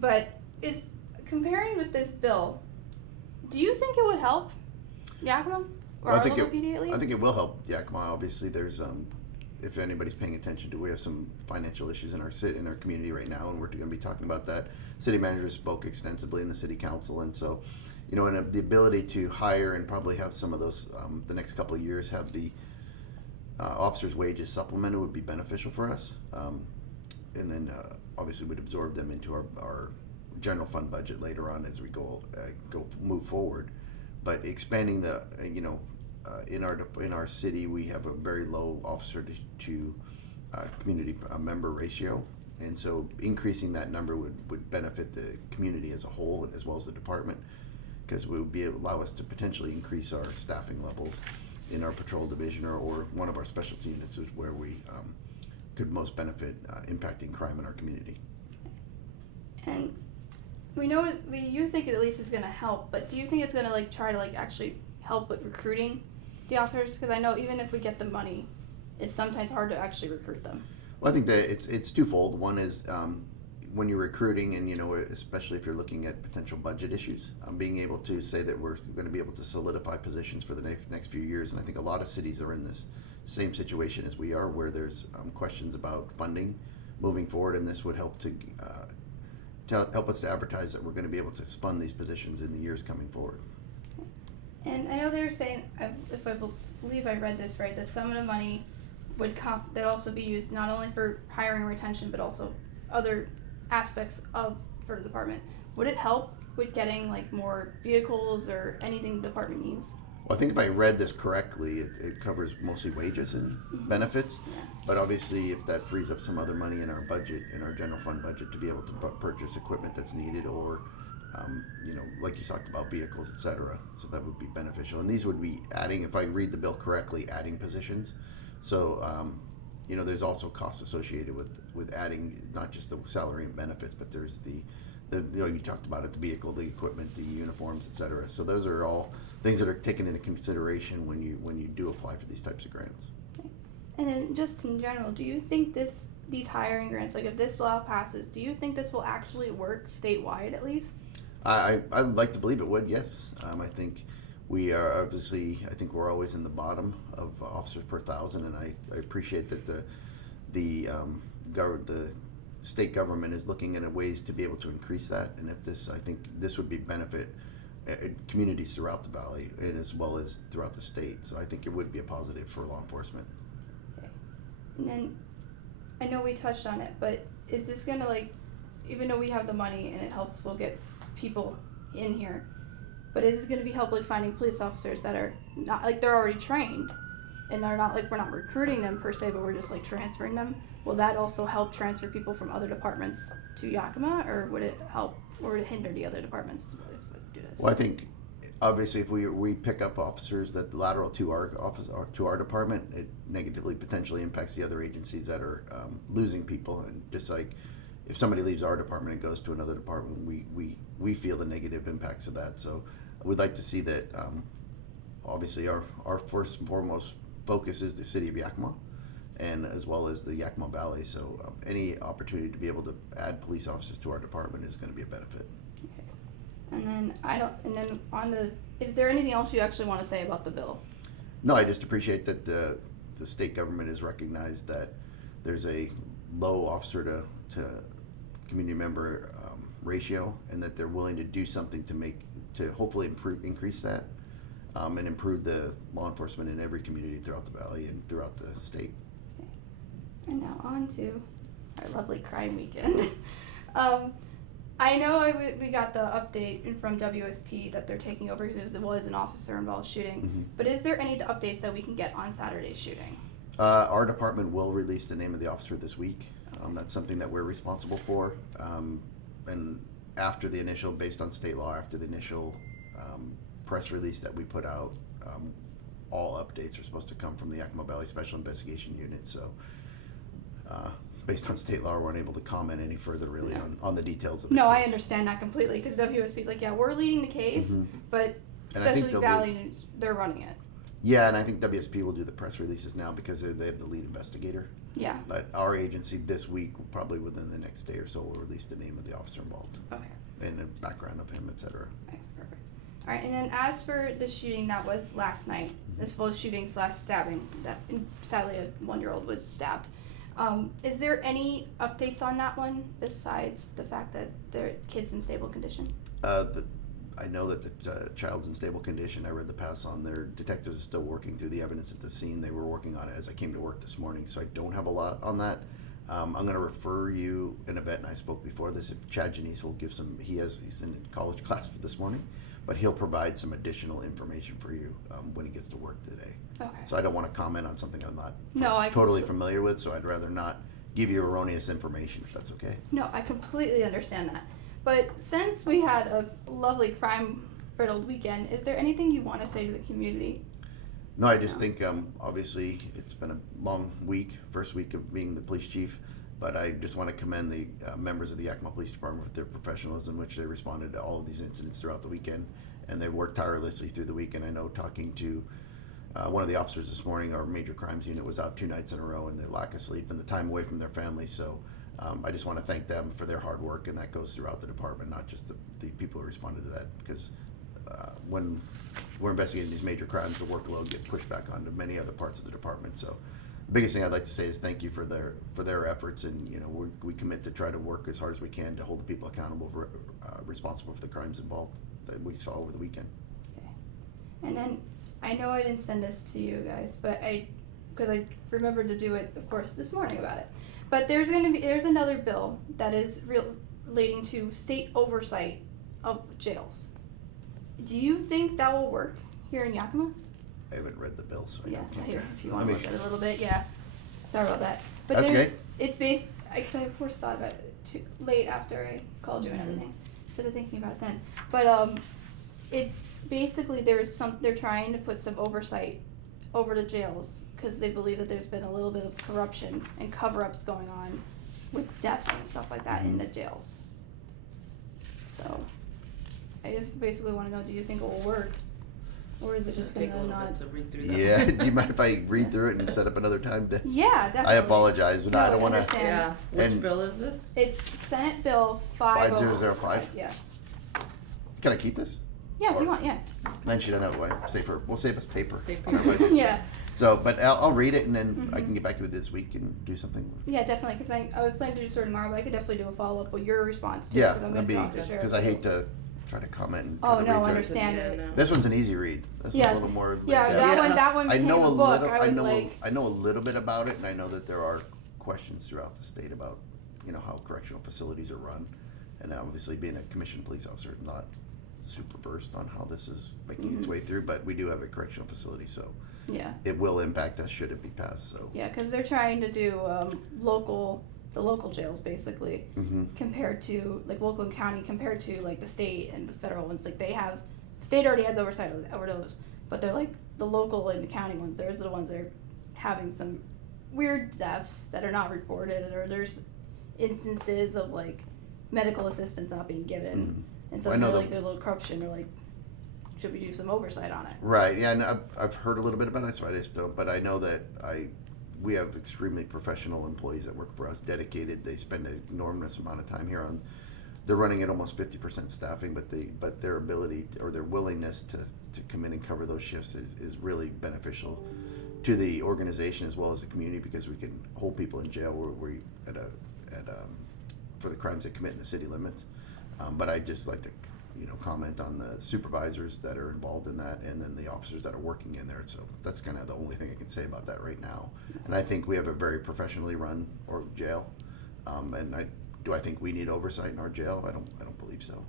But is comparing with this bill, do you think it would help Yakima or our local PD at least? I think it will help Yakima. Obviously, there's if anybody's paying attention to, we have some financial issues in our city, in our community right now, and we're going to be talking about that. City manager spoke extensively in the city council, and so, and the ability to hire and probably have some of those the next couple of years have the officers' wages supplemented would be beneficial for us, and then obviously we'd absorb them into our general fund budget later on as we move forward. But expanding the in our city, we have a very low officer to community member ratio, and so increasing that number would benefit the community as a whole as well as the department, because it would allow us to potentially increase our staffing levels in our patrol division or one of our specialty units is where we could most benefit impacting crime in our community. And you think at least it's going to help, but do you think it's going to try to actually help with recruiting the officers? Because I know even if we get the money, it's sometimes hard to actually recruit them. Well, I think that it's twofold. One is when you're recruiting, and especially if you're looking at potential budget issues, being able to say that we're going to be able to solidify positions for the next few years. And I think a lot of cities are in this same situation as we are, where there's questions about funding moving forward, and this would help to help us to advertise that we're going to be able to fund these positions in the years coming forward. And I know they were saying, if I believe I read this right, that some of the money would also be used not only for hiring and retention, but also other aspects for the department. Would it help with getting more vehicles or anything the department needs? Well, I think if I read this correctly, it covers mostly wages and benefits. Yeah. But obviously, if that frees up some other money in our budget, in our general fund budget, to be able to purchase equipment that's needed, or like you talked about, vehicles, etc. So that would be beneficial. And these would be adding, if I read the bill correctly, adding positions. So there's also costs associated with adding not just the salary and benefits, but there's the you talked about it, the vehicle, the equipment, the uniforms, etc. So those are all things that are taken into consideration when you do apply for these types of grants. Okay. And then just in general, do you think these hiring grants, if this law passes, do you think this will actually work statewide at least? I'd like to believe it would, yes. I think we are obviously, I think we're always in the bottom of officers per thousand, and I appreciate that the state government is looking at ways to be able to increase that. And I think this would be benefit communities throughout the valley and as well as throughout the state. So I think it would be a positive for law enforcement. Okay. And then I know we touched on it, but is this going to even though we have the money and it helps, we'll get people in here, but is this going to be help finding police officers that are not they're already trained and they're not we're not recruiting them per se, but we're just transferring them? Will that also help transfer people from other departments to Yakima, or would it help or would it hinder the other departments if we do this? Well, I think obviously if we pick up officers that lateral to our office or to our department, it negatively potentially impacts the other agencies that are losing people. And just if somebody leaves our department and goes to another department, we feel the negative impacts of that. So we'd like to see that obviously our first and foremost focus is the city of Yakima, and as well as the Yakima Valley. So any opportunity to be able to add police officers to our department is going to be a benefit. Okay. And then is there anything else you actually want to say about the bill? No, I just appreciate that the state government has recognized that there's a low officer to community member ratio, and that they're willing to do something to hopefully increase that and improve the law enforcement in every community throughout the valley and throughout the state. Okay. And now on to our lovely crime weekend. I know we got the update from WSP that they're taking over because it was an officer-involved shooting. Mm-hmm. But is there any updates that we can get on Saturday's shooting? Our department will release the name of the officer this week. That's something that we're responsible for. And after the initial, based on state law, after the initial press release that we put out, all updates are supposed to come from the Yakima Valley Special Investigation Unit. So based on state law, we're unable to comment any further really on the details of the case. I understand that completely, because WSP's we're leading the case, but Specialty Valley, they're running it. Yeah, and I think WSP will do the press releases now because they have the lead investigator. Yeah. But our agency this week, probably within the next day or so, will release the name of the officer involved. Okay. And the background of him, etc. Okay, perfect. All right, and then as for the shooting that was last night, this full shooting / stabbing, that sadly a 1-year-old was stabbed. Is there any updates on that one besides the fact that their kid's in stable condition? I know that the child's in stable condition. I read the pass on there. Detectives are still working through the evidence at the scene. They were working on it as I came to work this morning, so I don't have a lot on that. I'm going to refer you an event, and I spoke before this. If Chad Janice will give some, he's in college class for this morning, but he'll provide some additional information for you when he gets to work today. Okay. So I don't want to comment on something I'm not I totally familiar with, so I'd rather not give you erroneous information, if that's okay. No, I completely understand that. But since we had a lovely crime-riddled weekend, is there anything you want to say to the community? No, I just think, obviously, it's been a long week, first week of being the police chief, but I just want to commend the members of the Yakima Police Department for their professionalism, which they responded to all of these incidents throughout the weekend, and they worked tirelessly through the weekend. I know talking to one of the officers this morning, our major crimes unit was out 2 nights in a row, and the lack of sleep and the time away from their families, so I just want to thank them for their hard work, and that goes throughout the department, not just the people who responded to that, because when we're investigating these major crimes, the workload gets pushed back onto many other parts of the department. So the biggest thing I'd like to say is thank you for their efforts, and we commit to try to work as hard as we can to hold the people accountable for responsible for the crimes involved that we saw over the weekend. Okay. And then I know I didn't send this to you guys, but because I remembered to do it, of course, this morning about it. But there's another bill that is relating to state oversight of jails. Do you think that will work here in Yakima? I haven't read the bill, so I Yeah, can't. here, if you want to look at it a little bit, yeah. Sorry about that. But That's okay. It's based, I of course thought about it too late after I called you and everything, instead of thinking about it then. But it's basically they're trying to put some oversight over the jails because they believe that there's been a little bit of corruption and cover-ups going on with deaths and stuff like that in the jails. So I just basically want to know, do you think it will work? Or is it just going to not? To read through that. Yeah, do you mind if I read through it and set up another time to? Yeah, definitely. I apologize, but No, I don't want to. understand. Yeah, which And- bill is this? It's Senate Bill 5005. Yeah. Can I keep this? Yeah, if you want, yeah. Then she doesn't have way. We'll save us paper. Save on our paper. budget. Yeah. So, but I'll read it and then I Mhm. can get back to it this week and do something. Yeah, definitely, because I was planning to do sort of tomorrow, but I could definitely do a follow-up with your response too, Yeah, because I'm that'd going to be talk to Sheriff. because I hate to try to comment and try Oh, to no, read through it. understand Yeah, it. no. This one's an easy read. This Yeah. one's a little more. Yeah, laid that back. one, that one I became know a a book. little. I was know. like, I know a little bit about it, and I know that there are questions throughout the state about, how correctional facilities are run, and obviously being a commissioned police officer, I'm not super versed on how this is making its Mhm. way through. But we do have a correctional facility, so yeah, it will impact us should it be passed. So. yeah, because they're trying to do the local jails basically, Mm-hmm. compared to like local and county compared to like the state and the federal ones. Like they have, state already has oversight over those, but they're like the local and the county ones. Those are the ones that are having some weird deaths that are not reported, or there's instances of like medical assistance not being given, Mhm. and so I know they're the- like there's a little corruption, or like should we do some oversight on it? Right. Yeah, and I've heard a little bit about it, so I just don't. But I know that we have extremely professional employees that work for us, dedicated. They spend an enormous amount of time here on. They're running at almost 50% staffing, but their ability or their willingness to come in and cover those shifts is really beneficial to the organization as well as the community, because we can hold people in jail where for the crimes they commit in the city limits. But I just like to comment on the supervisors that are involved in that, and then the officers that are working in there. So that's kind of the only thing I can say about that right now. And I think we have a very professionally run jail. And I think we need oversight in our jail? I don't believe so.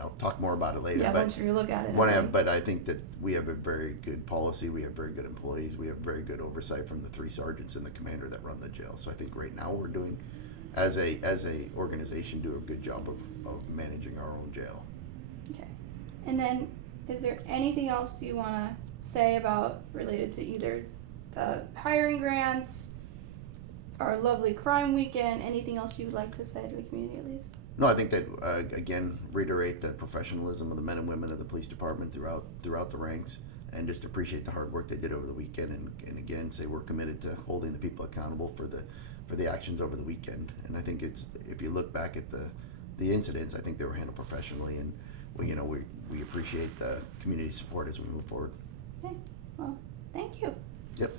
I'll talk more about it later. Yeah, but once you look at it. but I think that we have a very good policy. We have very good employees. We have very good oversight from the 3 sergeants and the commander that run the jail. So I think right now we're doing, as a organization, do a good job of managing our own jail. Okay. And then, is there anything else you want to say about related to either the hiring grants, our lovely crime weekend, anything else you would like to say to the community at least? No, I think that, again, reiterate the professionalism of the men and women of the police department throughout the ranks. and just appreciate the hard work they did over the weekend, and again say we're committed to holding the people accountable for the actions over the weekend. And I think it's, if you look back at the incidents, I think they were handled professionally, and we appreciate the community support as we move forward. Okay, well, thank you. Yep.